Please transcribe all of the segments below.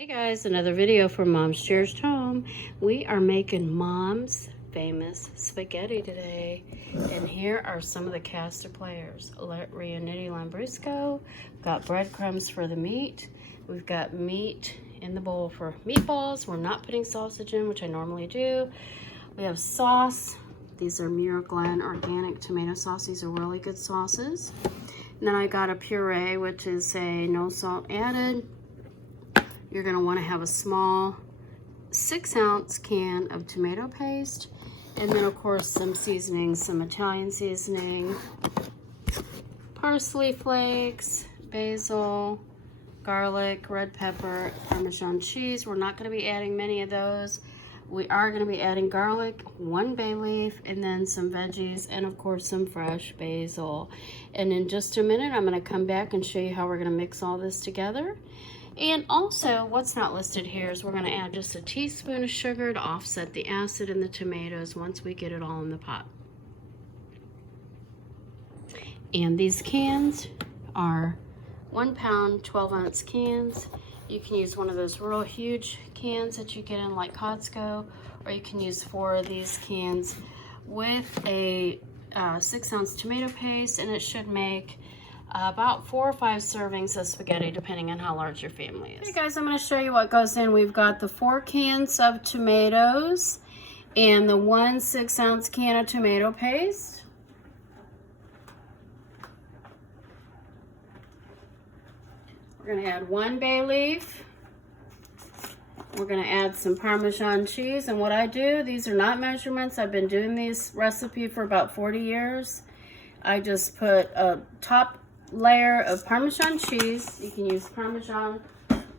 Hey guys, another video from Mom's Cherished Home. We are making Mom's famous spaghetti today. And here are some of the caster players. Riuniti Lambrusco. We've got breadcrumbs for the meat. We've got meat in the bowl for meatballs. We're not putting sausage in, which I normally do. We have sauce. These are Miraglin organic tomato sauce. These are really good sauces. And then I got a puree, which is a no salt added. You're going to want to have a small 6-ounce can of tomato paste, and then of course some seasoning, some Italian seasoning, parsley flakes, basil, garlic, red pepper, Parmesan cheese. We're not going to be adding many of those. We are going to be adding garlic, 1 bay leaf, and then some veggies, and of course some fresh basil. And in just a minute I'm going to come back and show you how we're going to mix all this together. And also, what's not listed here is we're going to add just a teaspoon of sugar to offset the acid in the tomatoes once we get it all in the pot. And these cans are 1 pound, 12-ounce cans. You can use one of those real huge cans that you get in like Costco, or you can use 4 of these cans with a 6-ounce tomato paste, and it should make about 4 or 5 servings of spaghetti, depending on how large your family is. Hey guys, I'm going to show you what goes in. We've got the 4 cans of tomatoes and the 1 6-ounce can of tomato paste. We're going to add 1 bay leaf. We're going to add some Parmesan cheese. And what I do, these are not measurements. I've been doing this recipe for about 40 years. I just put a top layer of Parmesan cheese. You can use Parmesan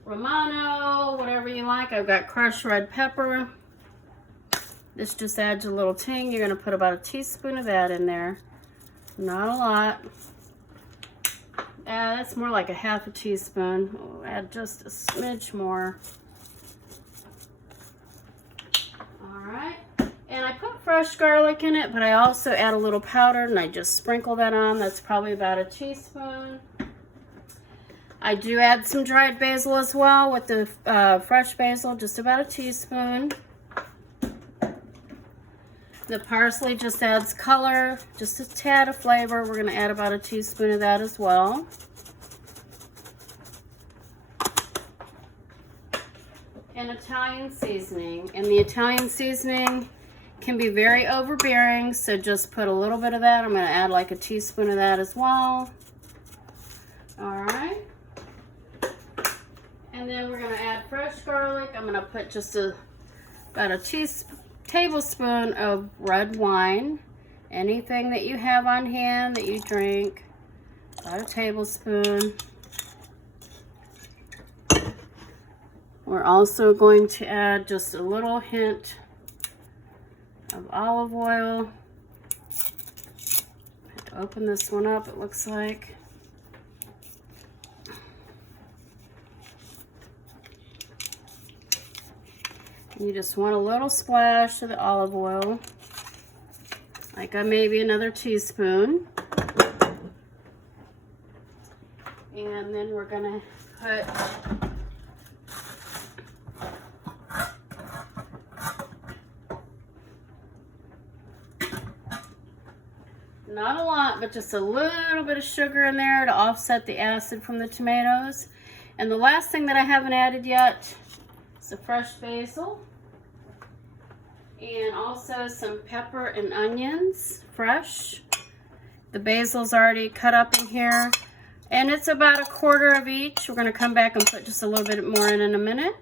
Romano, whatever you like. I've got crushed red pepper. This just adds a little ting. You're going to put about a teaspoon of that in there. Not a lot. That's more like a half a teaspoon. We'll add just a smidge more. Alright. And I put fresh garlic in it, but I also add a little powder, and I just sprinkle that on. That's probably about a teaspoon. I do add some dried basil as well with the fresh basil, just about a teaspoon. The parsley just adds color, just a tad of flavor. We're going to add about a teaspoon of that as well. And Italian seasoning. And the Italian seasoning can be very overbearing, so just put a little bit of that. I'm going to add like a teaspoon of that as well. Alright. And then we're going to add fresh garlic. I'm going to put just about a tablespoon of red wine. Anything that you have on hand that you drink. About a tablespoon. We're also going to add just a little hint of olive oil. I have to open this one up, it looks like. You just want a little splash of the olive oil, like maybe another teaspoon. And then we're going to put not a lot, but just a little bit of sugar in there to offset the acid from the tomatoes. And the last thing that I haven't added yet is the fresh basil. And also some pepper and onions, fresh. The basil's already cut up in here. And it's about a quarter of each. We're going to come back and put just a little bit more in a minute.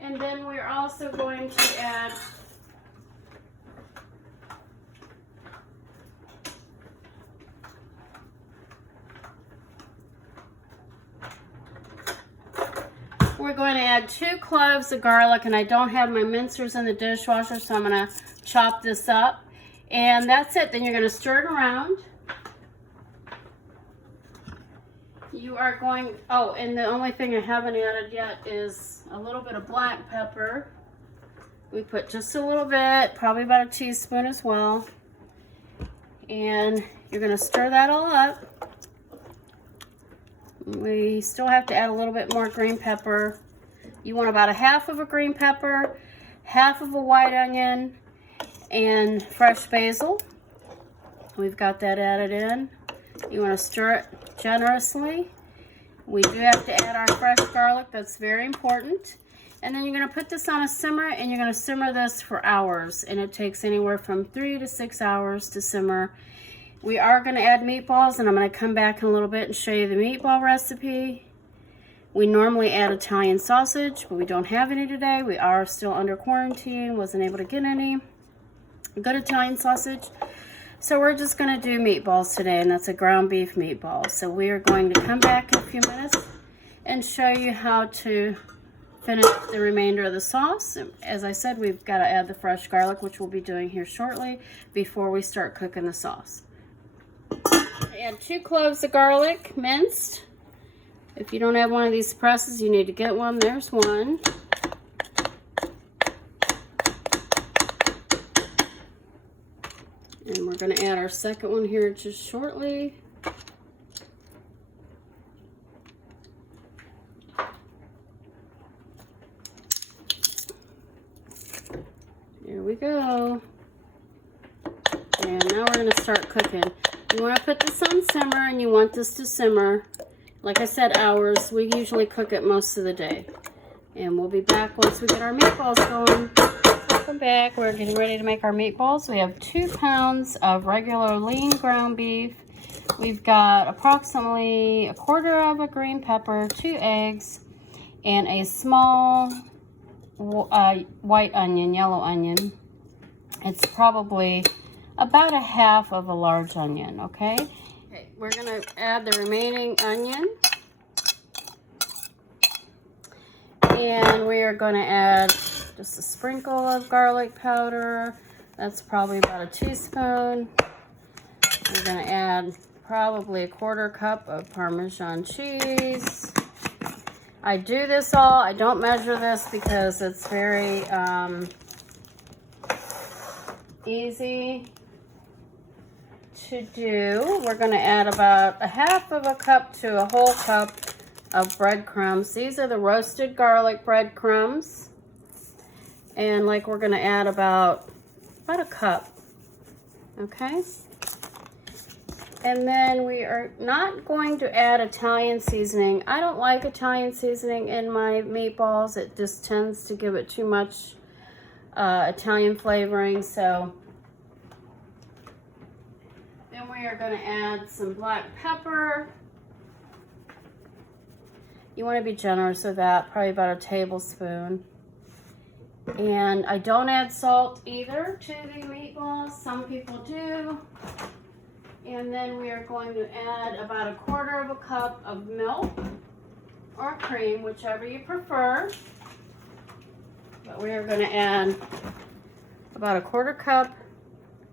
And then we're also going to add two cloves of garlic, and I don't have my mincers in the dishwasher, so I'm going to chop this up. And that's it. Then you're going to stir it around. You are going, oh, and the only thing I haven't added yet is a little bit of black pepper. We put just a little bit, probably about a teaspoon as well. And you're going to stir that all up. We still have to add a little bit more green pepper You want about a half of a green pepper, half of a white onion, and fresh basil. We've got that added in. You want to stir it generously. We do have to add our fresh garlic. That's very important. And then you're going to put this on a simmer, and you're going to simmer this for hours. And it takes anywhere from 3 to 6 hours to simmer. We are going to add meatballs, and I'm going to come back in a little bit and show you the meatball recipe. We normally add Italian sausage, but we don't have any today. We are still under quarantine, wasn't able to get any good Italian sausage. So we're just going to do meatballs today, and that's a ground beef meatball. So we are going to come back in a few minutes and show you how to finish the remainder of the sauce. As I said, we've got to add the fresh garlic, which we'll be doing here shortly before we start cooking the sauce. Add 2 cloves of garlic, minced. If you don't have one of these presses, you need to get one. There's one. And we're going to add our second one here just shortly. Here we go. And now we're going to start cooking. You want to put this on simmer, and you want this to simmer, like I said, hours. We usually cook it most of the day. And we'll be back once we get our meatballs going. Welcome back. We're getting ready to make our meatballs. We have 2 pounds of regular lean ground beef. We've got approximately 1/4 of a green pepper, 2 eggs, and a small white onion, yellow onion. It's probably about a half of a large onion, okay? Okay, we're going to add the remaining onion. And we are going to add just a sprinkle of garlic powder. That's probably about a teaspoon. We're going to add probably 1/4 cup of Parmesan cheese. I do this all. I don't measure this because it's very easy to do. We're going to add about a half of a cup to a whole cup of breadcrumbs. These are the roasted garlic breadcrumbs. And like we're going to add about a cup. Okay? And then we are not going to add Italian seasoning. I don't like Italian seasoning in my meatballs. It just tends to give it too much Italian flavoring. So then we are going to add some black pepper. You want to be generous with that, probably about a tablespoon. And I don't add salt either to the meatballs. Some people do. And then we are going to add about 1/4 of a cup of milk or cream, whichever you prefer. But we are going to add about 1/4 cup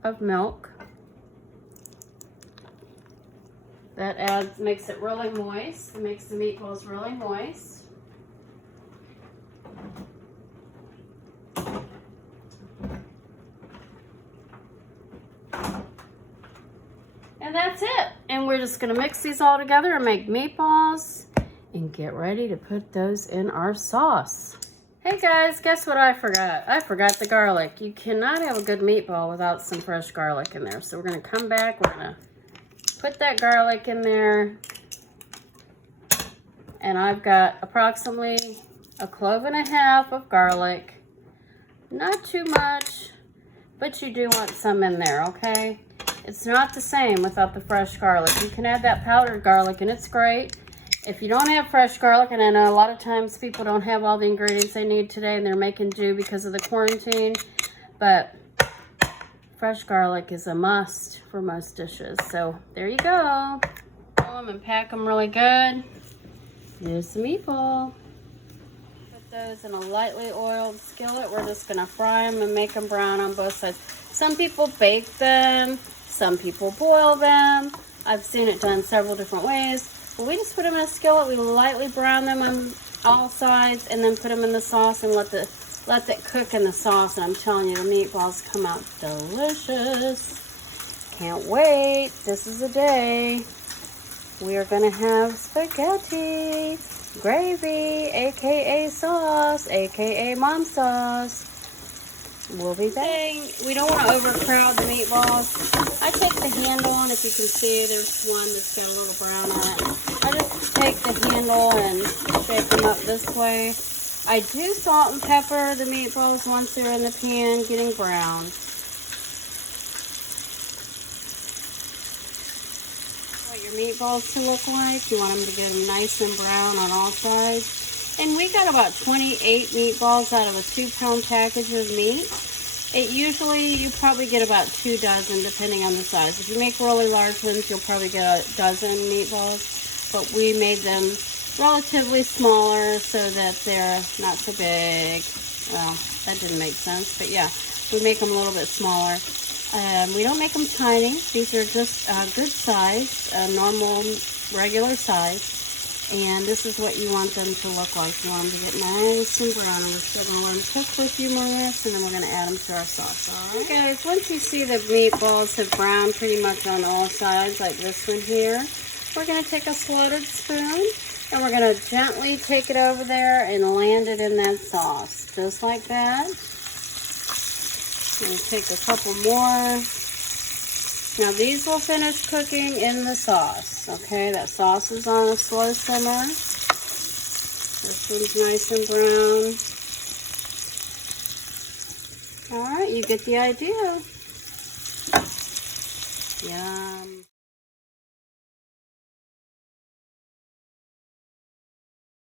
of milk. That makes it really moist. It makes the meatballs really moist. And that's it. And we're just going to mix these all together and make meatballs and get ready to put those in our sauce. Hey guys, guess what I forgot? I forgot the garlic. You cannot have a good meatball without some fresh garlic in there. So we're going to come back. We're going to put that garlic in there. And I've got approximately 1.5 cloves of garlic. Not too much, but you do want some in there, okay? It's not the same without the fresh garlic. You can add that powdered garlic, and it's great. If you don't have fresh garlic, and I know a lot of times people don't have all the ingredients they need today, and they're making do because of the quarantine, but fresh garlic is a must for most dishes. So there you go. Roll them and pack them really good. Here's the meatball. Put those in a lightly oiled skillet. We're just going to fry them and make them brown on both sides. Some people bake them. Some people boil them. I've seen it done several different ways. But we just put them in a skillet. We lightly brown them on all sides and then put them in the sauce and let that cook in the sauce. And I'm telling you, the meatballs come out delicious. Can't wait. This is the day we are going to have spaghetti. gravy, aka sauce, aka mom sauce. We'll be back. We don't want to overcrowd the meatballs. I take the handle, and if you can see, there's one that's got a little brown on it. I just take the handle and shape them up this way. I do salt and pepper the meatballs once they're in the pan getting brown. What your meatballs to look like. You want them to get them nice and brown on all sides. And we got about 28 meatballs out of a 2-pound package of meat. You probably get about 2 dozen depending on the size. If you make really large ones, you'll probably get a dozen meatballs. But we made them relatively smaller so that they're not so big. Well, that didn't make sense, but yeah, we make them a little bit smaller. We don't make them tiny. These are just good size, normal, regular size. And this is what you want them to look like. You want them to get nice and brown. And we're still going to let them cook for a few more minutes, and then we're going to add them to our sauce. All right, guys, once you see the meatballs have browned pretty much on all sides, like this one here, we're going to take a slotted spoon, and we're going to gently take it over there and land it in that sauce. Just like that. And take a couple more. Now these will finish cooking in the sauce, okay? That sauce is on a slow simmer. This one's nice and brown. All right, you get the idea. Yum.